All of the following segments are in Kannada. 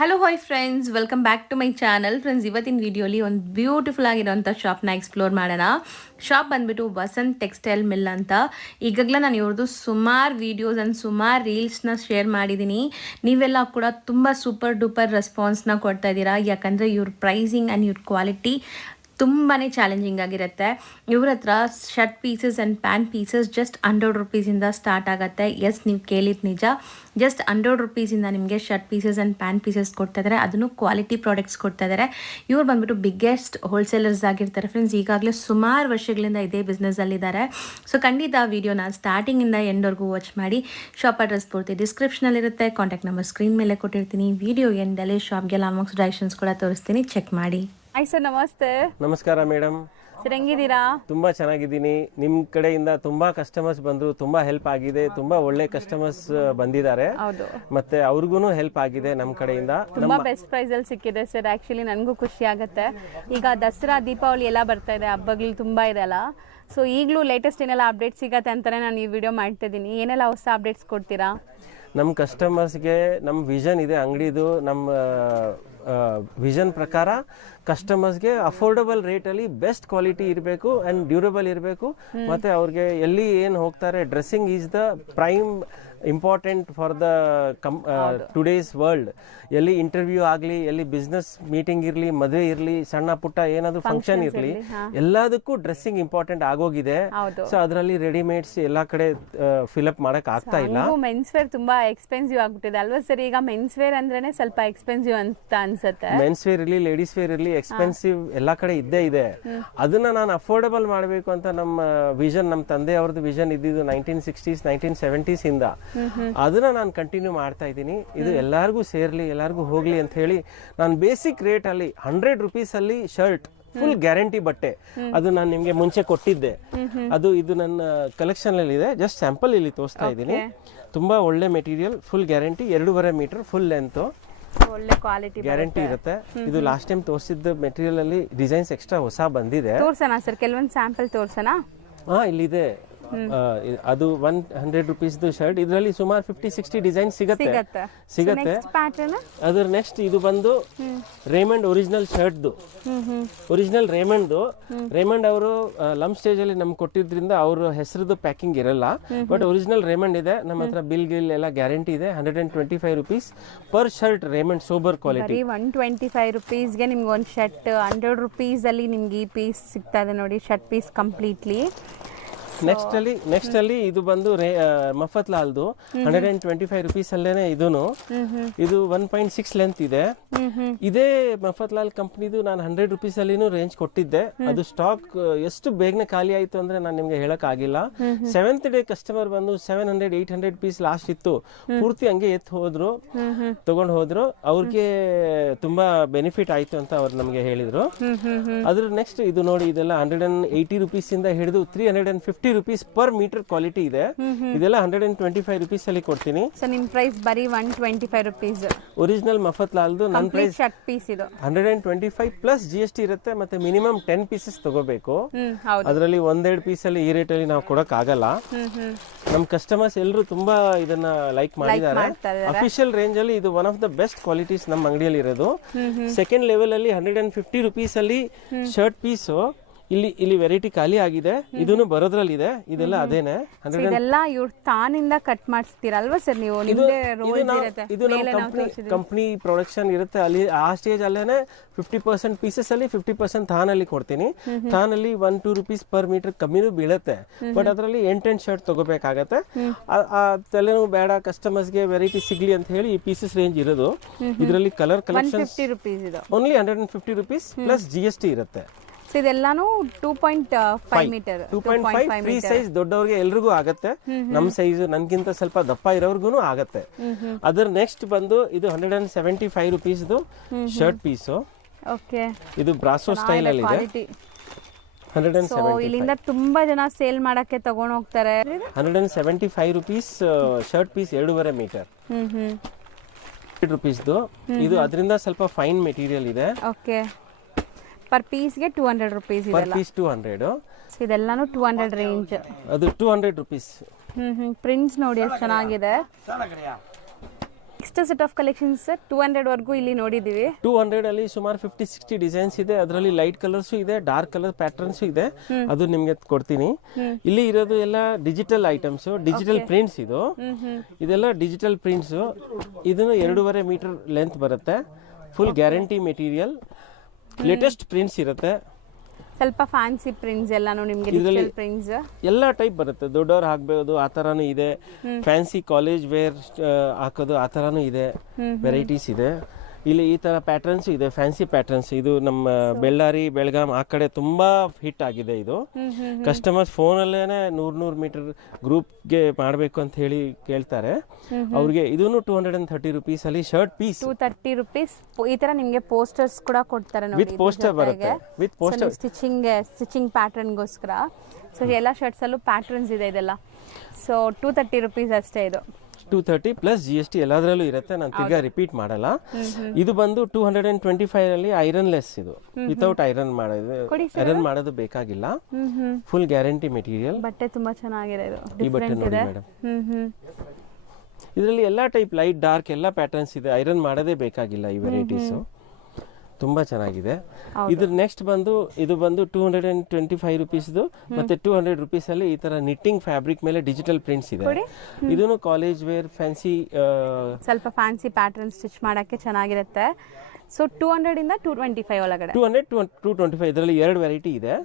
Hello hi friends, welcome back to my channel. Friends, ಇವತ್ತಿನ ವಿಡಿಯೋಲಿ ಒಂದು ಬ್ಯೂಟಿಫುಲ್ ಆಗಿರೋಂಥ ಶಾಪ್ನ ಎಕ್ಸ್ಪ್ಲೋರ್ ಮಾಡೋಣ. ಶಾಪ್ ಬಂದುಬಿಟ್ಟು ವಸಂತ್ ಟೆಕ್ಸ್ಟೈಲ್ ಮಿಲ್ ಅಂತ. ಈಗಾಗಲೇ ನಾನು ಇವ್ರದ್ದು ಸುಮಾರು ವೀಡಿಯೋಸ್ ಆ್ಯಂಡ್ ಸುಮಾರು ರೀಲ್ಸ್ನ ಶೇರ್ ಮಾಡಿದ್ದೀನಿ. ನೀವೆಲ್ಲ ಕೂಡ ತುಂಬ ಸೂಪರ್ ಡೂಪರ್ ರೆಸ್ಪಾನ್ಸ್ನ ಕೊಡ್ತಾ ಇದ್ದೀರಾ. ಯಾಕಂದರೆ ಇವ್ರ ಪ್ರೈಸಿಂಗ್ ಆ್ಯಂಡ್ ಇವ್ರ ಕ್ವಾಲಿಟಿ ತುಂಬಾ ಚಾಲೆಂಜಿಂಗ್ ಆಗಿರುತ್ತೆ. ಇವ್ರ ಹತ್ರ shirt pieces and pant pieces just 100 ರುಪೀಸಿಂದ ಸ್ಟಾರ್ಟ್ ಆಗುತ್ತೆ. ಎಸ್, ನೀವು ಕೇಳಿದ ನಿಜ. ಜಸ್ಟ್ 100 ರುಪೀಸಿಂದ ನಿಮಗೆ shirt pieces and pant pieces ಕೊಡ್ತಾ ಇದ್ದಾರೆ. ಅದನ್ನು ಕ್ವಾಲಿಟಿ ಪ್ರಾಡಕ್ಟ್ಸ್ ಕೊಡ್ತಾ ಇದ್ದಾರೆ. ಇವ್ರು ಬಂದುಬಿಟ್ಟು ಬಿಗ್ಗೆಸ್ಟ್ ಹೋಲ್ಸೇಲರ್ಸ್ ಆಗಿರ್ತಾರೆ ಫ್ರೆಂಡ್ಸ್. ಈಗಾಗಲೇ ಸುಮಾರು ವರ್ಷಗಳಿಂದ ಇದೇ ಬಿಸ್ನೆಸ್ಸಲ್ಲಿದ್ದಾರೆ. ಸೊ ಖಂಡಿತ ಆ ವಿಡಿಯೋನ ಸ್ಟಾರ್ಟಿಂಗಿಂದ ಎಂಡ್ವರೆಗೂ ವಾಚ್ ಮಾಡಿ. ಶಾಪ್ ಅಡ್ರೆಸ್ ಪೂರ್ತಿ ಡಿಸ್ಕ್ರಿಪ್ಷನಲ್ಲಿರುತ್ತೆ. ಕಾಂಟ್ಯಾಕ್ಟ್ ನಂಬರ್ ಸ್ಕ್ರೀನ್ ಮೇಲೆ ಕೊಟ್ಟಿರ್ತೀನಿ. ವಿಡಿಯೋ ಎಂಡಲ್ಲಿ ಶಾಪ್ಗೆ ಲಾಂಗ್ ಡೈರೆಕ್ಷನ್ಸ್ ಕೂಡ ತೋರಿಸ್ತೀನಿ, ಚೆಕ್ ಮಾಡಿ. ಹಾಯ್ ಸರ್, ನಮಸ್ತೆ. ನಮಸ್ಕಾರ ಮೇಡಮ್. ಸರ್, ಹೆಂಗಿದ್ದೀರಾ? ತುಂಬಾ ಚೆನ್ನಾಗಿದ್ದೀನಿ. ನಿಮ್ಮ ಕಡೆಯಿಂದ ತುಂಬಾ ಕಸ್ಟಮರ್ಸ್ ಬಂದ್ರು, ತುಂಬಾ ಹೆಲ್ಪ್ ಆಗಿದೆ. ತುಂಬಾ ಒಳ್ಳೆ ಕಸ್ಟಮರ್ಸ್ ಬಂದಿದ್ದಾರೆ. ಹೌದು, ಮತ್ತೆ ಅವ್ರಿಗೂ ಹೆಲ್ಪ್ ಆಗಿದೆ ನಮ್ಮ ಕಡೆಯಿಂದ. ತುಂಬಾ ಬೆಸ್ಟ್ ಪ್ರೈಸ್ ಅಲ್ಲಿ ಸಿಕ್ಕಿದೆ ಸರ್. ಆಕ್ಚುಲಿ ನನಗೂ ಖುಷಿ ಆಗುತ್ತೆ. ಈಗ ದಸರಾ, ದೀಪಾವಳಿ ಎಲ್ಲ ಬರ್ತಾ ಇದೆ, ಹಬ್ಬಗಳು ತುಂಬಾ ಇದೆ ಅಲ್ಲ. ಸೊ ಈಗಲೂ ಲೇಟೆಸ್ಟ್ ಏನೆಲ್ಲ ಅಪ್ಡೇಟ್ಸ್ ಸಿಗತ್ತೆ ಅಂತಾನೆ ನಾನು ಈ ವಿಡಿಯೋ ಮಾಡ್ತಾ ಇದ್ದೀನಿ. ಏನೆಲ್ಲ ಹೊಸ ಅಪ್ಡೇಟ್ಸ್ ಕೊಡ್ತೀರಾ? ನಮ್ಮ ಕಸ್ಟಮರ್ಸ್ಗೆ ನಮ್ಮ ವಿಷನ್ ಇದೆ ಅಂಗಡಿದು. ನಮ್ಮ ವಿಷನ್ ಪ್ರಕಾರ ಕಸ್ಟಮರ್ಸ್ಗೆ ಅಫೋರ್ಡಬಲ್ ರೇಟಲ್ಲಿ ಬೆಸ್ಟ್ ಕ್ವಾಲಿಟಿ ಇರಬೇಕು ಆ್ಯಂಡ್ ಡ್ಯೂರಬಲ್ ಇರಬೇಕು. ಮತ್ತು ಅವ್ರಿಗೆ ಎಲ್ಲಿ ಏನು ಹೋಗ್ತಾರೆ, dressing is the prime important for the today's world. ಎಲ್ಲಿ ಇಂಟರ್ವ್ಯೂ ಆಗಲಿ, ಎಲ್ಲಿ ಬಿಸ್ನೆಸ್ ಮೀಟಿಂಗ್ ಇರಲಿ, ಮದುವೆ ಇರಲಿ, ಸಣ್ಣ ಪುಟ್ಟ ಏನಾದರೂ ಫಂಕ್ಷನ್ ಇರಲಿ, ಎಲ್ಲದಕ್ಕೂ ಡ್ರೆಸ್ಸಿಂಗ್ ಇಂಪಾರ್ಟೆಂಟ್ ಆಗೋಗಿದೆ. ಸೊ ಅದರಲ್ಲಿ ರೆಡಿಮೇಡ್ಸ್ ಎಲ್ಲ ಕಡೆ ಫಿಲಪ್ ಮಾಡಕ್ ಆಗ್ತಾ ಇಲ್ಲ. ಮೆನ್ಸ್ ವೇರ್ ತುಂಬಾ ಎಕ್ಸ್ಪೆನ್ಸಿವ್ ಆಗ್ಬಿಟ್ಟಿದೆ ಅಲ್ವಾ ಸರ್? ಈಗ ಮೆನ್ಸ್ ವೇರ್ ಅಂದ್ರೇನೆ ಸ್ವಲ್ಪ ಎಕ್ಸ್ಪೆನ್ಸಿವ್ ಅಂತ ಅನ್ಸುತ್ತೆ. ಮೆನ್ಸ್ ವೇರ್ ಇರಲಿ, ಲೇಡೀಸ್ ವೇರ್ ಇರಲಿ, ಎಕ್ಸ್ಪೆನ್ಸಿವ್ ಎಲ್ಲ ಕಡೆ ಇದ್ದೇ ಇದೆ. ಅದನ್ನ ನಾನು ಅಫೋರ್ಡಬಲ್ ಮಾಡಬೇಕು ಅಂತ ನಮ್ಮ ವಿಷನ್, ನಮ್ಮ ತಂದೆ ಅವ್ರದ್ದು ವಿಷನ್ ಇದ್ದಿದ್ದು 1960s 1970s ಇಂದ. ಅದನ್ನ ನಾನು ಕಂಟಿನ್ಯೂ ಮಾಡ್ತಾ ಇದ್ದೀನಿ. ಇದು ಎಲ್ಲರಿಗೂ ಸೇರ್ಲಿ, ಎಲ್ಲರಿಗೂ ಹೋಗ್ಲಿ ಅಂತ ಹೇಳಿ ನಾನು ಬೇಸಿಕ್ ರೇಟ್ ಅಲ್ಲಿ 100 ರುಪೀಸ್ ಅಲ್ಲಿ ಶರ್ಟ್, ಫುಲ್ ಗ್ಯಾರಂಟಿ ಬಟ್ಟೆ, ಅದು ನಾನು ನಿಮ್ಗೆ ಮುಂಚೆ ಕೊಟ್ಟಿದ್ದೆ. ಇದು ನನ್ನ ಕಲೆಕ್ಷನ್ ಅಲ್ಲಿ ಇದೆ. ಜಸ್ಟ್ ಸ್ಯಾಂಪಲ್ ಇಲ್ಲಿ ತೋರಿಸ್ತಾ ಇದ್ದೀನಿ. ತುಂಬಾ ಒಳ್ಳೆ material, full guarantee, 2.5 metre full length, ಒಳ್ಳೆ ಕ್ವಾಲಿಟಿ ಗ್ಯಾರಂಟಿ ಇರುತ್ತೆ. ಇದು ಲಾಸ್ಟ್ ಟೈಮ್ ತೋರಿಸಿದ ಮೆಟೀರಿಯಲ್ ಅಲ್ಲಿ ಡಿಸೈನ್ಸ್ ಎಕ್ಸ್ಟ್ರಾ ಹೊಸ ಬಂದಿದೆ. ತೋರ್ಸೋಣ ಸರ್, ಕೆಲವೊಂದು ಸ್ಯಾಂಪಲ್ ತೋರ್ಸೋಣ. ಇಲ್ಲಿದೆ. ಅದು 100 ರುಪೀಸ್ ಶರ್ಟ್. ಇದರಲ್ಲಿ ಸುಮಾರು 50-60 ಡಿಸೈನ್ ಸಿಗತ್ತೆ. ಅದ್ರ ನೆಕ್ಸ್ಟ್ ಇದು ಬಂದು Raymond original shirt. Original Raymond ಅವರು ಲಂಪ್ ಸ್ಟೇಜ್ ಅಲ್ಲಿ ನಮ್ಗೆ ಕೊಟ್ಟಿದ್ರಿಂದ ಅವ್ರ ಹೆಸರದ್ದು ಪ್ಯಾಕಿಂಗ್ ಇರಲ್ಲ. ಬಟ್ ಒರಿಜಿನಲ್ ರೇಮಂಡ್ ಇದೆ ನಮ್ಮ ಹತ್ರ. ಬಿಲ್ ಎಲ್ಲ ಗ್ಯಾರಂಟಿ ಇದೆ. 125 rupees per shirt. Raymond sober quality. 125 ರುಪೀಸ್ಗೆ ನಿಮ್ಗೆ ಒಂದು ಶರ್ಟ್ 100 ರುಪೀಸ್ ಅಲ್ಲಿ ನಿಮ್ಗೆ ಈ ಪೀಸ್ ಸಿಗ್ತಾ ಇದೆ ನೋಡಿ, ಶರ್ಟ್ ಪೀಸ್ ಕಂಪ್ಲೀಟ್ಲಿ. ನೆಕ್ಸ್ಟ್ ಅಲ್ಲಿ ಇದು ಬಂದು ಮಫತ್ ಲಾಲ್ದು 125 ರುಪೀಸ್ ಅಲ್ಲೇನೆ. ಇದು 1.6 ಲೆಂತ್ ಇದೆ. ಇದೇ ಮಫತ್ ಲಾಲ್ ಕಂಪ್ನಿದು ನಾನು 100 ರುಪೀಸ್ ಅಲ್ಲಿನೂ ರೇಂಜ್ ಕೊಟ್ಟಿದ್ದೆ. ಅದು ಸ್ಟಾಕ್ ಎಷ್ಟು ಬೇಗನೆ ಖಾಲಿ ಆಯ್ತು ಅಂದ್ರೆ ನಾನು ನಿಮ್ಗೆ ಹೇಳಕ್ ಆಗಿಲ್ಲ. 7th ಡೇ ಕಸ್ಟಮರ್ ಬಂದು 700-800 ಪೀಸ್ ಲಾಸ್ಟ್ ಇತ್ತು, ಪೂರ್ತಿ ಹಂಗೆ ತಗೊಂಡ್ ಹೋದ್ರು. ಅವ್ರಿಗೆ ತುಂಬಾ ಬೆನಿಫಿಟ್ ಆಯ್ತು ಅಂತ ಅವ್ರು ನಮ್ಗೆ ಹೇಳಿದ್ರು. ಅದ್ರ ನೆಕ್ಸ್ಟ್ ಇದು ನೋಡಿ, ಇದೆಲ್ಲ 180 ರುಪೀಸ್ ಇಂದ ಹಿಡಿದು 350 ರುಪೀಸ್ ಪರ್ ಮೀಟರ್ ಕ್ವಾಲಿಟಿ ಇದೆ. ಇದೆಲ್ಲ 125 ರುಪೀಸ್ ಅಲ್ಲಿ ಕೊಡ್ತೀನಿ. ನಿಮ್ ಪ್ರೈಸ್ ಬರೀ 125 ರುಪೀಸ್. ಒರಿಜಿನಲ್ ಮಫತ್ ಲಾಲ್ದು ನನ್ನ ಪ್ರೈಸ್ ಶರ್ಟ್ ಪೀಸ್ ಇದು 125 ಪ್ಲಸ್ GST ಇರುತ್ತೆ. ಮತ್ತೆ ಮಿನಿಮಮ್ 10 ಪೀಸಸ್ ತಗೋಬೇಕು. ಅದರಲ್ಲಿ 1-2 ಪೀಸ್ ಅಲ್ಲಿ ಈ ರೇಟ್ ಅಲ್ಲಿ ನಾವು ಕೊಡಕ್ ಆಗಲ್ಲ. ನಮ್ ಕಸ್ಟಮರ್ಸ್ ಎಲ್ಲರೂ ತುಂಬಾ ಇದನ್ನ ಲೈಕ್ ಮಾಡಿದ್ದಾರೆ. ಅಫಿಷಿಯಲ್ ರೇಂಜ್ ಅಲ್ಲಿ ಇದು one of the best qualities ನಮ್ಮ ಅಂಗಡಿಯಲ್ಲಿ ಇರೋದು. ಸೆಕೆಂಡ್ ಲೆವೆಲ್ ಅಲ್ಲಿ 150 ರುಪೀಸ್ ಅಲ್ಲಿ ಶರ್ಟ್ ಪೀಸು. ಇಲ್ಲಿ ವೆರೈಟಿ ಖಾಲಿ ಆಗಿದೆ. ಇದನ್ನು ಬರೋದ್ರಲ್ಲಿದೆ. ಇದೆಲ್ಲ ಅದೇನೆ. ಇದೆಲ್ಲ ಇವ್ರು ತಾನಿಂದ ಕಟ್ ಮಾಡಿಸ್ತೀರಲ್ವಾ ಸರ್ ನೀವು? ಇದು ಕಂಪ್ನಿ ಪ್ರೊಡಕ್ಷನ್ ಇರುತ್ತೆ. ಅಲ್ಲಿ ಆ ಸ್ಟೇಜ್ ಅಲ್ಲೇನೆ 50% ಪೀಸಸ್ ಅಲ್ಲಿ 50% ತಾನಲ್ಲಿ ಕೊಡ್ತೀನಿ. ತಾನಲ್ಲಿ 1-2 ರುಪೀಸ್ ಪರ್ ಮೀಟರ್ ಕಮ್ಮಿನೂ ಬೀಳುತ್ತೆ. ಬಟ್ ಅದರಲ್ಲಿ 8 ಶರ್ಟ್ ತಗೋಬೇಕಾಗತ್ತೆ. ತಲೆನೋವು ಬೇಡ, ಕಸ್ಟಮರ್ಸ್ಗೆ ವೆರೈಟಿ ಸಿಗ್ಲಿ ಅಂತ ಹೇಳಿ ಈ ಪೀಸಸ್ ರೇಂಜ್ ಇರೋದು. ಇದರಲ್ಲಿ colour collection only 150 rupees plus GST ಇರುತ್ತೆ. ಇದೆಲ್ಲಾನು 2.5 ಮೀಟರ್, 2.5 ಫ್ರೀ ಸೈಜ್. ದೊಡ್ಡವ್ರಿಗೆ ಎಲ್ರಿಗೂ ಆಗತ್ತೆ. ನಮ್ ಸೈಜ್ ನನ್ಗಿಂತ ಸ್ವಲ್ಪ ದಪ್ಪ ಇರೋರ್ಗು ಆಗತ್ತೆ. ಅದರ ನೆಕ್ಸ್ಟ್ ಬಂದು ಇದು 175 ರುಪೀಸ್ ಶರ್ಟ್ ಪೀಸು. ಇದು ಬ್ರಾಸೋ ಸ್ಟೈಲ್ ಅಲ್ಲಿ ಇದೆ. 175. ಇಲ್ಲಿಂದ ತುಂಬಾ ಜನ ಸೇಲ್ ಮಾಡಕ್ಕೆ ತಗೊಂಡ್ ಹೋಗ್ತಾರೆ. 175 rupees shirt piece, 2.5 metre. Rupees ಇದು. ಅದರಿಂದ ಸ್ವಲ್ಪ ಫೈನ್ ಮೆಟೀರಿಯಲ್ ಇದೆ. ಪರ್ ಪೀಸ್ಗೆ 200 ರುಪೀಸ್. Per piece 200. ಇದೆಲ್ಲಾನು 200 ರೇಂಜ್. ಅದು 200 ರುಪೀಸ್. ಪ್ರಿಂಟ್ಸ್ ನೋಡಿ ಎಷ್ಟು ಚೆನ್ನಾಗಿದೆ. ಎಷ್ಟು ಸೆಟ್ ಆಫ್ ಕಲೆಕ್ಷನ್ಸ್ ಸರ್? 200 ವರೆಗೂ ಇಲ್ಲಿ ನೋಡಿದೀವಿ. 200 ಅಲ್ಲಿ ಸುಮಾರು 50-60 ಡಿಸೈನ್ಸ್ ಇದೆ. ಅದರಲ್ಲಿ ಲೈಟ್ ಕಲರ್ಸ್ ಇದೆ, ಡಾರ್ಕ್ ಕಲರ್ ಪ್ಯಾಟರ್ನ್ಸ್ ಇದೆ. ಅದು ನಿಮ್ಗೆ ಕೊಡ್ತೀನಿ. ಇಲ್ಲಿ ಇರೋದು ಎಲ್ಲ ಡಿಜಿಟಲ್ ಐಟಮ್ಸ್, ಡಿಜಿಟಲ್ ಪ್ರಿಂಟ್ಸ್. ಇದೆಲ್ಲ ಡಿಜಿಟಲ್ ಪ್ರಿಂಟ್ಸ್. ಇದನ್ನು 2.5 ಮೀಟರ್ ಲೆಂತ್ ಬರುತ್ತೆ. Full guarantee material, latest prints ಇರುತ್ತೆ. ಸ್ವಲ್ಪ ಫ್ಯಾನ್ಸಿ ಪ್ರಿಂಟ್ಸ್ ಎಲ್ಲಾನು ನಿಮಗೆ ಡಿಜಿಟಲ್ ಪ್ರಿಂಟ್ಸ್ ಎಲ್ಲ ಟೈಪ್ ಬರುತ್ತೆ. ದೊಡ್ಡವ್ರು ಹಾಕ್ಬೋದು ಆ ಥರನೂ ಇದೆ. ಫ್ಯಾನ್ಸಿ ಕಾಲೇಜ್ ವೇರ್ ಹಾಕೋದು ಆ ಥರನೂ ಇದೆ. ವೆರೈಟೀಸ್ ಇದೆ. ಇಲ್ಲಿ ಈ ಥರ ಪ್ಯಾಟರ್ನ್ಸ್ ಇದೆ, ಫ್ಯಾನ್ಸಿ ಪ್ಯಾಟರ್ನ್ಸ್. ಇದು ನಮ್ಮ ಬೆಳ್ಳಾರಿ, ಬೆಳಗಾಂ ಆ ಕಡೆ ತುಂಬಾ ಹಿಟ್ ಆಗಿದೆ. ಇದು ಕಸ್ಟಮರ್ಸ್ ಫೋನಲ್ಲೇನೆ 100 ಮೀಟರ್ ಗ್ರೂಪ್ಗೆ ಮಾಡಬೇಕು ಅಂತ ಹೇಳಿ ಕೇಳ್ತಾರೆ. ಅವ್ರಿಗೆ ಇದನ್ನು 230 ರುಪೀಸ್ ಅಲ್ಲಿ ಶರ್ಟ್ ಪೀಸ್. 230 ರುಪೀಸ್. ಈ ತರ ನಿಮಗೆ ಪೋಸ್ಟರ್ಸ್ ಕೂಡ ಕೊಡ್ತಾರೆ ನೋಡಿ. ವಿತ್ ಪೋಸ್ಟರ್ ಬರುತ್ತೆ. ವಿತ್ ಪೋಸ್ಟರ್ ಸ್ಟಿಚಿಂಗ್ ಪ್ಯಾಟರ್ನ್ಗೋಸ್ಕರ. ಸೊ ಎಲ್ಲ ಶರ್ಟ್ಸ್ ಅಲ್ಲೂ ಪ್ಯಾಟರ್ನ್ಸ್ ಇದೆ ಇದೆಲ್ಲ. ಸೊ 230 ರುಪೀಸ್ ಅಷ್ಟೇ ಇದು. 230 ಪ್ಲಸ್ GST ಎಲ್ಲದರಲ್ಲೂ ಇರುತ್ತೆ. ನಾನು ತಿರ್ಗಾ ರಿಪೀಟ್ ಮಾಡಲ್ಲ. ಇದು ಬಂದು 225 ಅಲ್ಲಿ ಐರನ್ ಲೆಸ್. ಇದು ವಿತೌಟ್ ಐರನ್ ಮಾಡೋದು ಬೇಕಾಗಿಲ್ಲ. Full guarantee material. ಬಟ್ಟೆ ತುಂಬಾ ಚೆನ್ನಾಗಿದೆ ಇದು. ಈ ಬಟ್ಟೆ ನೋಡಿ ಮೇಡಮ್. ಇದರಲ್ಲಿ ಎಲ್ಲ ಟೈಪ್ ಲೈಟ್ ಡಾರ್ಕ್ ಎಲ್ಲ ಪ್ಯಾಟರ್ನ್ಸ್ ಇದೆ. ಐರನ್ ಮಾಡೋದೇ ಬೇಕಾಗಿಲ್ಲ. ಈ ವೆರೈಟೀಸ್ ತುಂಬಾ ಚೆನ್ನಾಗಿದೆ. ಇದ್ರ ನೆಕ್ಸ್ಟ್ ಬಂದು ಇದು ಬಂದು 225 ರುಪೀಸ್ದು. ಮತ್ತೆ 200 ರುಪೀಸ್ ಅಲ್ಲಿ ಈ ತರ ನಿಟ್ಟಿಂಗ್ ಫ್ಯಾಬ್ರಿಕ್ ಮೇಲೆ ಡಿಜಿಟಲ್ ಪ್ರಿಂಟ್ಸ್ ಇದೆ. ಇದನ್ನು ಕಾಲೇಜ್ ವೇರ್ ಫ್ಯಾನ್ಸಿ, ಸ್ವಲ್ಪ ಫ್ಯಾನ್ಸಿ ಪ್ಯಾಟರ್ನ್ ಸ್ಟಿಚ್ ಮಾಡಕ್ಕೆ ಚೆನ್ನಾಗಿರುತ್ತೆ. ಸೊ 200 ಇಂದ 225 ಒಳಗಡೆ. 200-225 ಇದರಲ್ಲಿ 2 ವೆರೈಟಿ ಇದೆ.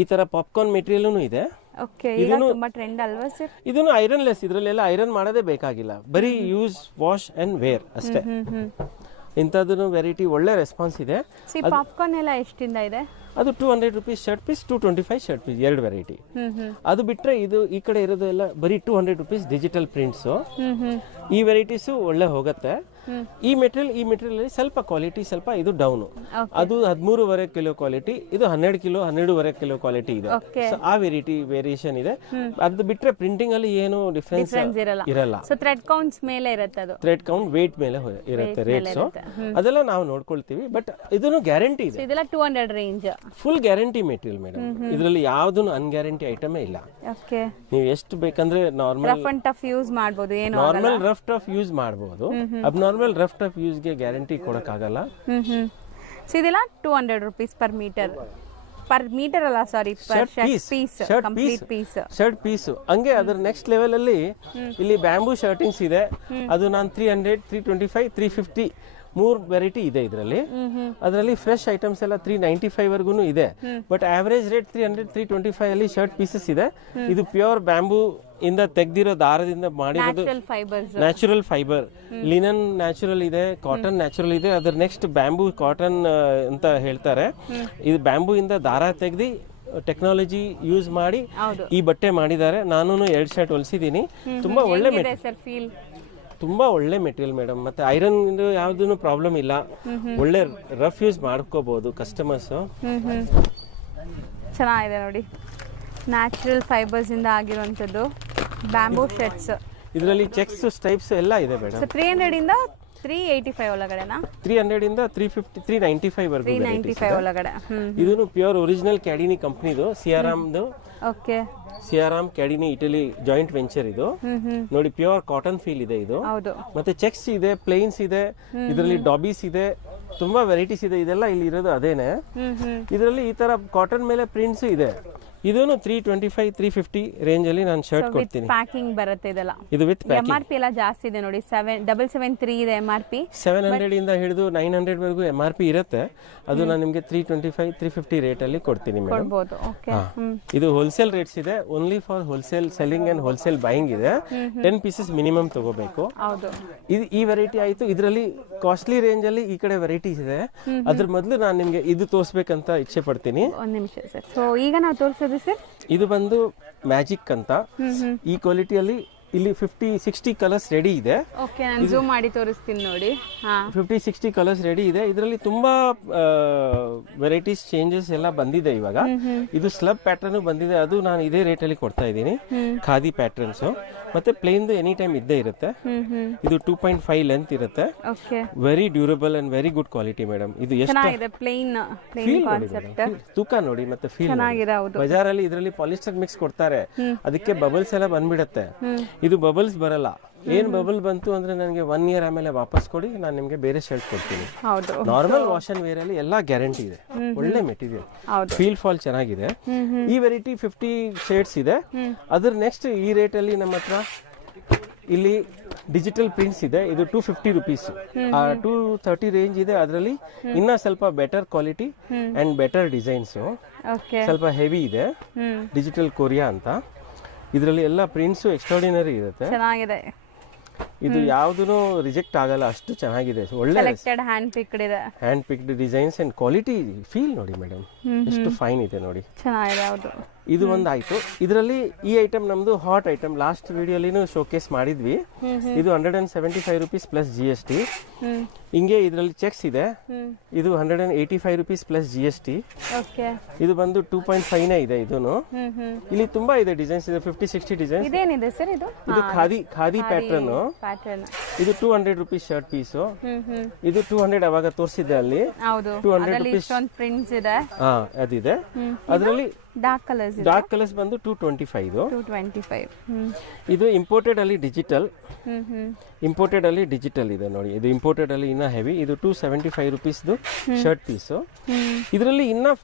ಈ ತರ ಪಾಪ್ಕಾರ್ನ್ ಮೆಟೀರಿಯಲ್ ಇದೆ. ಓಕೆ, ಈಗ ತುಂಬಾ ಟ್ರೆಂಡ್ ಅಲ್ವಾ ಸರ್? ಇದನ್ನು ಐರನ್ ಲೆಸ್. ಇದರಲ್ಲೆಲ್ಲ ಐರನ್ ಮಾಡೋದೇ ಬೇಕಾಗಿಲ್ಲ. ಬರೀ ಯೂಸ್, ವಾಶ್ ಅಂಡ್ ವೇರ್ ಅಷ್ಟೇ. ಇಂಥದ್ದು ವೆರೈಟಿ ಒಳ್ಳೆ ರೆಸ್ಪಾನ್ಸ್ ಇದೆ. ಪಾಪ್ಕಾರ್ನ್ ಎಲ್ಲ ಎಷ್ಟಿಂದ ಇದೆ? ಅದು 200 rupees shirt piece, 225 shirt piece, 2 variety. ಅದು ಬಿಟ್ರೆ ಇದು ಈ ಕಡೆ ಇರೋದು ಎಲ್ಲ ಬರೀ 200 ರುಪೀಸ್ ಡಿಜಿಟಲ್ ಪ್ರಿಂಟ್ಸ್. ಈ ವೆರೈಟೀಸ್ ಒಳ್ಳೆ ಹೋಗುತ್ತೆ. ಈ ಮೆಟೀರಿಯಲ್ ಅಲ್ಲಿ ಸ್ವಲ್ಪ ಕ್ವಾಲಿಟಿ ಸ್ವಲ್ಪ ಇದು ಡೌನ್. ಅದು 13.5 ಕಿಲೋ ಕ್ವಾಲಿಟಿ, ಇದು 12.5 ಕಿಲೋ ಕ್ವಾಲಿಟಿ ಇದೆ. ಆ ವೇರಿಯೇಷನ್ ಇದೆ. ಅದು ಬಿಟ್ರೆ ಪ್ರಿಂಟಿಂಗ್ ಅಲ್ಲಿ ಏನು ಡಿಫರೆನ್ಸ್ ಇರಲ್ಲ. ಸೊ ಥ್ರೆಡ್ ಕೌಂಟ್ಸ್ ಮೇಲೆ ಇರುತ್ತೆ. ಅದು ಥ್ರೆಡ್ ಕೌಂಟ್ ವೇಟ್ ಮೇಲೆ ಇರುತ್ತೆ ರೇಟ್ಸ್. ಅದೆಲ್ಲ ನಾವು ನೋಡ್ಕೊಳ್ತೀವಿ. ಬಟ್ ಇದನ್ನು ಗ್ಯಾರಂಟಿ ಇದೆ. ಇದೆಲ್ಲ 200 range. Full guarantee material madam. ಇದರಲ್ಲಿ ಯಾವ್ದು ಅನ್ಗ್ಯಾರಂಟಿ ಐಟಮ್ ಇಲ್ಲ. ನೀವು ಎಷ್ಟು ಬೇಕಂದ್ರೆ normal rough and tough use ಮಾಡಬಹುದು. ಏನು ನಾರ್ಮಲ್ ರಫ್ ಟಫ್ ಯೂಸ್ ಮಾಡಬಹುದು. ಅಬ್ನಾರ್ಮಲ್ ರಫ್ ಟಫ್ ಯೂಸ್ ಗೆ ಗ್ಯಾರಂಟಿ ಕೊಡಕ್ಕಾಗಲ್ಲ. ಸೊ ಇದೆಲ್ಲ 200 ರುಪೀಸ್ ಪರ್ ಮೀಟರ್ ಅಲ್ಲ, ಸಾರಿ, ಪರ್ ಶರ್ಟ್ ಪೀಸ್. ಹಂಗೆ ಅದರ ನೆಕ್ಸ್ಟ್ ಲೆವೆಲ್ ಅಲ್ಲಿ ಇಲ್ಲಿ ಬ್ಯಾಂಬೂ ಶರ್ಟಿಂಗ್ಸ್ ಇದೆ. ಅದು ನಾನು 300, 325, 350 3 ವೆರೈಟಿ ಇದೆ ಇದರಲ್ಲಿ. ಅದರಲ್ಲಿ ಫ್ರೆಶ್ ಐಟಮ್ಸ್ ಎಲ್ಲ 395 ವರ್ಗು ಇದೆ. ಬಟ್ ಆವರೇಜ್ ರೇಟ್ 300, 325 ಅಲ್ಲಿ ಶರ್ಟ್ ಪೀಸಸ್ ಇದೆ. ಇದು ಪ್ಯೂರ್ ಬ್ಯಾಂಬೂ ಇಂದ ತೆಗ್ದಿರೋ ದಾರದಿಂದ ಮಾಡಿರೋದು. ನ್ಯಾಚುರಲ್ ಫೈಬರ್, ಲಿನನ್ ನ್ಯಾಚುರಲ್ ಇದೆ, ಕಾಟನ್ ನ್ಯಾಚುರಲ್ ಇದೆ. ಅದರ ನೆಕ್ಸ್ಟ್ ಬ್ಯಾಂಬೂ ಕಾಟನ್ ಅಂತ ಹೇಳ್ತಾರೆ. ಇದು ಬ್ಯಾಂಬೂ ಇಂದ ದಾರ ತೆಗ್ದಿ ಟೆಕ್ನಾಲಜಿ ಯೂಸ್ ಮಾಡಿ ಈ ಬಟ್ಟೆ ಮಾಡಿದ್ದಾರೆ. ನಾನು 2 ಶರ್ಟ್ ಹೊಲಿಸಿದ್ದೀನಿ. ತುಂಬಾ ಒಳ್ಳೆ ತುಂಬಾ ಒಳ್ಳೆ ಮೆಟೀರಿಯಲ್ ಮೇಡಮ್. ಮತ್ತೆ ಐರನ್ ಯಾವ್ದು ಪ್ರಾಬ್ಲಮ್ ಇಲ್ಲ. ಒಳ್ಳೆ ರಫ್ ಯೂಸ್ ಮಾಡ್ಕೋಬಹುದು ಕಸ್ಟಮರ್ಸ್. ಚೆನ್ನಾಗಿದೆ ನೋಡಿ, ನ್ಯಾಚುರಲ್ ಫೈಬರ್ಸ್ ಇಂದ ಆಗಿರುವಂತದ್ದು ಬ್ಯಾಂಬೂ ಶರ್ಟ್ಸ್. ಇದರಲ್ಲಿ ಚೆಕ್ಸ್ ಸ್ಟೈಪ್ಸ್ ಎಲ್ಲ ಇದೆ ಮೇಡಮ್. 300 ಇಂದ 385 ಒಳಗಡೆನಾ? 300 ಇಂದ 350, 395 ವರ್ಗು 395 ಒಳಗಡೆ. ಇದನ್ನು ಪ್ಯೂರ್ ಒರಿಜಿನಲ್ ಕ್ಯಾಡಿನಿ ಕಂಪನಿದು, ಸಿಯಾರಾಮ್ದು. Okay, Siyaram Cadini Italy joint venture ಇದು. ನೋಡಿ, ಪ್ಯೂರ್ ಕಾಟನ್ ಫೀಲ್ ಇದೆ ಇದು. ಮತ್ತೆ ಚೆಕ್ಸ್ ಇದೆ, ಪ್ಲೇನ್ಸ್ ಇದೆ, ಇದರಲ್ಲಿ ಡಾಬೀಸ್ ಇದೆ, ತುಂಬಾ ವೆರೈಟೀಸ್ ಇದೆ. ಇದೆಲ್ಲ ಇಲ್ಲಿ ಇರೋದು ಅದೇನೆ. ಇದರಲ್ಲಿ ಈ ತರ ಕಾಟನ್ ಮೇಲೆ ಪ್ರಿಂಟ್ಸ್ ಇದೆ. ಇದನ್ನು 325, 350 ರೇಂಜ್ ಅಲ್ಲಿ ನಾನು ಶರ್ಟ್ ಕೊಡ್ತೀನಿ. ಪ್ಯಾಕಿಂಗ್ ಬರುತ್ತೆ ಇದೆಲ್ಲ. ಇದು ವಿತ್ ಪ್ಯಾಕಿಂಗ್. MRP ಎಲ್ಲ ಜಾಸ್ತಿ ಇದೆ ನೋಡಿ. 773 ಇದೆ MRP. 700 ಇಂದ ಹಿಡಿದು 900 ವರೆಗೂ MRP ಇರುತ್ತೆ. ಅದು ನಾನು ನಿಮಗೆ 325, 350 ರೇಟ್ ಅಲ್ಲಿ ಕೊಡ್ತೀನಿ ಮೇಡಮ್. ಇದು ಹೋಲ್ಸೇಲ್ ರೇಟ್ಸ್ ಇದೆ. Only for wholesale selling and wholesale buying ಇದೆ. 10 ಪೀಸಸ್ ಮಿನಿಮಮ್ ತಗೋಬೇಕು. ಇದು ಈ ವೆರೈಟಿ ಆಯ್ತು. ಇದರಲ್ಲಿ ಕಾಸ್ಟ್ಲಿ ರೇಂಜ್ ಅಲ್ಲಿ ಈ ಕಡೆ ವೆರೈಟೀಸ್ ಇದೆ. ಅದ್ರ ಮೊದಲು ನಾನು ನಿಮಗೆ ಇದು ತೋರಿಸಬೇಕಂತ ಇಚ್ಛೆ ಪಡ್ತೀನಿ. ಒಂದು ನಿಮಿಷ ಸರ್. ಸೊ ಈಗ ನಾವು ತೋರಿಸೋದು ಸರ್, ಇದು ಬಂದು ಮ್ಯಾಜಿಕ್ ಅಂತ. ಈ ಕ್ವಾಲಿಟಿಯಲ್ಲಿ ಇಲ್ಲಿ 50-60 ಕಲರ್ಸ್ ರೆಡಿ ಇದೆ. ಓಕೆ, ನಾನು ಜೂಮ್ ಮಾಡಿ ತೋರಿಸ್ತೀನಿ ನೋಡಿ. 50-60 ಕಲರ್ಸ್ ರೆಡಿ ಇದೆ. ಇದರಲ್ಲಿ ತುಂಬಾ ವೆರೈಟೀಸ್ ಚೇಂಜಸ್ ಎಲ್ಲ ಬಂದಿದೆ ಇವಾಗ. ಇದು ಸ್ಲಬ್ ಪ್ಯಾಟರ್ನ್ ಬಂದಿದೆ. ಅದು ನಾನು ಇದೇ ರೇಟ್ ಅಲ್ಲಿ ಕೊಡ್ತಾ ಇದ್ದೀನಿ. ಖಾದಿ ಪ್ಯಾಟರ್ನ್ಸ್ ಮತ್ತೆ ಪ್ಲೇನ್ ಎನಿ ಟೈಮ್ ಇದ್ದೇ ಇರುತ್ತೆ. ಇದು 2.5 ಲೆಂತ್ ಇರುತ್ತೆ. Very durable and very good quality madam. ಇದು ಎಷ್ಟು ಪ್ಲೇನ್ ಕಾನ್ಸೆಪ್ಟ್, ತೂಕ ನೋಡಿ ಮತ್ತೆ ಫೀಲ್. ಬಜಾರಲ್ಲಿ ಇದರಲ್ಲಿ ಪಾಲಿಸ್ಟರ್ ಮಿಕ್ಸ್ ಕೊಡ್ತಾರೆ, ಅದಕ್ಕೆ ಬಬಲ್ಸ್ ಎಲ್ಲ ಬಂದ್ಬಿಡುತ್ತೆ. ಇದು ಬಬಲ್ಸ್ ಬರಲ್ಲ. ಏನ್ ಬಬಲ್ ಬಂತು ಅಂದ್ರೆ ನನಗೆ 1 ಇಯರ್ ಆಮೇಲೆ ವಾಪಸ್ ಕೊಡಿ, ನಾನು ನಿಮ್ಗೆ ಬೇರೆ ಶರ್ಟ್ ಕೊಡ್ತೀನಿ. ಹೌದು ನಾರ್ಮಲ್ ವಾಶ್ ಅಂಡ್ ವೇರ್ ಅಲ್ಲಿ ಎಲ್ಲಾ ಗ್ಯಾರಂಟಿ ಇದೆ, ಒಳ್ಳೆ ಮೆಟೀರಿಯಲ್, ಹೌದು ಫೀಲ್ ಫಾಲ್ ಚೆನ್ನಾಗಿದೆ. ಈ ವೆರೈಟಿ 50 ಶೇಡ್ಸ್ ಇದೆ. ಅದ್ರ ನೆಕ್ಸ್ಟ್ ಈ ರೇಟ್ ಅಲ್ಲಿ ನಮ್ಮ ಹತ್ರ ಇಲ್ಲಿ ಡಿಜಿಟಲ್ ಪ್ರಿಂಟ್ಸ್ ಇದೆ. ಇದು 250 ರುಪೀಸ್, 230 ರೇಂಜ್ ಇದೆ. ಅದರಲ್ಲಿ ಇನ್ನ ಸ್ವಲ್ಪ better quality and better designs, okay ಸ್ವಲ್ಪ ಹೆವಿ ಇದೆ. ಡಿಜಿಟಲ್ ಕೊರಿಯಾ ಅಂತ. ಇದರಲ್ಲಿ ಎಲ್ಲ ಪ್ರಿಂಟ್ಸ್ ಎಕ್ಸ್ಟ್ರಾರ್ಡಿನರಿ ಇರುತ್ತೆ. ಚೆನ್ನಾಗಿದೆ. ಇದು ಯಾವ್ದು ರಿಜೆಕ್ಟ್ ಆಗಲ್ಲ, ಅಷ್ಟು ಚೆನ್ನಾಗಿದೆ. ಒಳ್ಳೆ ಸೆಲೆಕ್ಟೆಡ್ ಹ್ಯಾಂಡ್ ಪಿಕ್ಡ್ ಇದೆ. Hand picked designs and quality feel ನೋಡಿ ಮೇಡಮ್, ಎಷ್ಟು ಫೈನ್ ಇದೆ ನೋಡಿ. ಚೆನ್ನಾಗಿದೆ. ಹೌದು ಇದು ಒಂದು ಆಯ್ತು. ಇದರಲ್ಲಿ ಈ ಐಟಮ್ ನಮ್ದು ಹಾಟ್ ಐಟಮ್, ಲಾಸ್ಟ್ ವಿಡಿಯೋಲಿನೂ ಶೋಕೇಸ್ ಮಾಡಿದ್ವಿ. ಇದು 175 ರುಪೀಸ್ ಪ್ಲಸ್ GST. ಹಿಂಗೆ ಇದರಲ್ಲಿ ಚೆಕ್ಸ್ ಇದೆ. ಇದು 185 ರುಪೀಸ್ ಪ್ಲಸ್ GST. ಓಕೆ ಇದು ಬಂದು 2.5 ಇದೆ. ಇದೂನು ಇಲ್ಲಿ ತುಂಬಾ ಇದೆ ಡಿಸೈನ್ಸ್ ಇದೆ, 50-60 ಡಿಸೈನ್ಸ್. ಇದೇನಿದೆ ಸರ್ ಇದು? ಇದು ಖಾದಿ ಪ್ಯಾಟರ್ನ್. ಪ್ಯಾಟರ್ನ್. ಇದು 200 ರುಪೀಸ್ ಶರ್ಟ್ ಪೀಸು. ಇದು 200 ಅವಾಗ ತೋರಿಸಿದ್ದೆ ಅಲ್ಲಿ. ಹೌದು 200 ರುಪೀಸ್ ಪ್ರಿಂಟ್ಸ್ ಇದೆ. ಅದಿದೆ. ಅದರಲ್ಲಿ ಡಾರ್ಕ್ ಕಲರ್ಸ್ ಇದೆ. ಡಾರ್ಕ್ ಕಲರ್ಸ್ ಬಂದು 225. 225. ಇದು ಇಂಪೋರ್ಟೆಡ್ ಅಲ್ಲಿ ಡಿಜಿಟಲ್. ಇಂಪೋರ್ಟೆಡ್ ಅಲ್ಲಿ ಡಿಜಿಟಲ್ ಇದೆ ನೋಡಿ. ಇದು ಇಂಪೋರ್ಟೆಡ್ ಅಲ್ಲಿ ಇನ್ನ ಹೆವಿ. ಇದು 275 ರುಪೀಸ್ ಶರ್ಟ್ ಪೀಸು. ಇದರಲ್ಲಿ ಇನ್ನ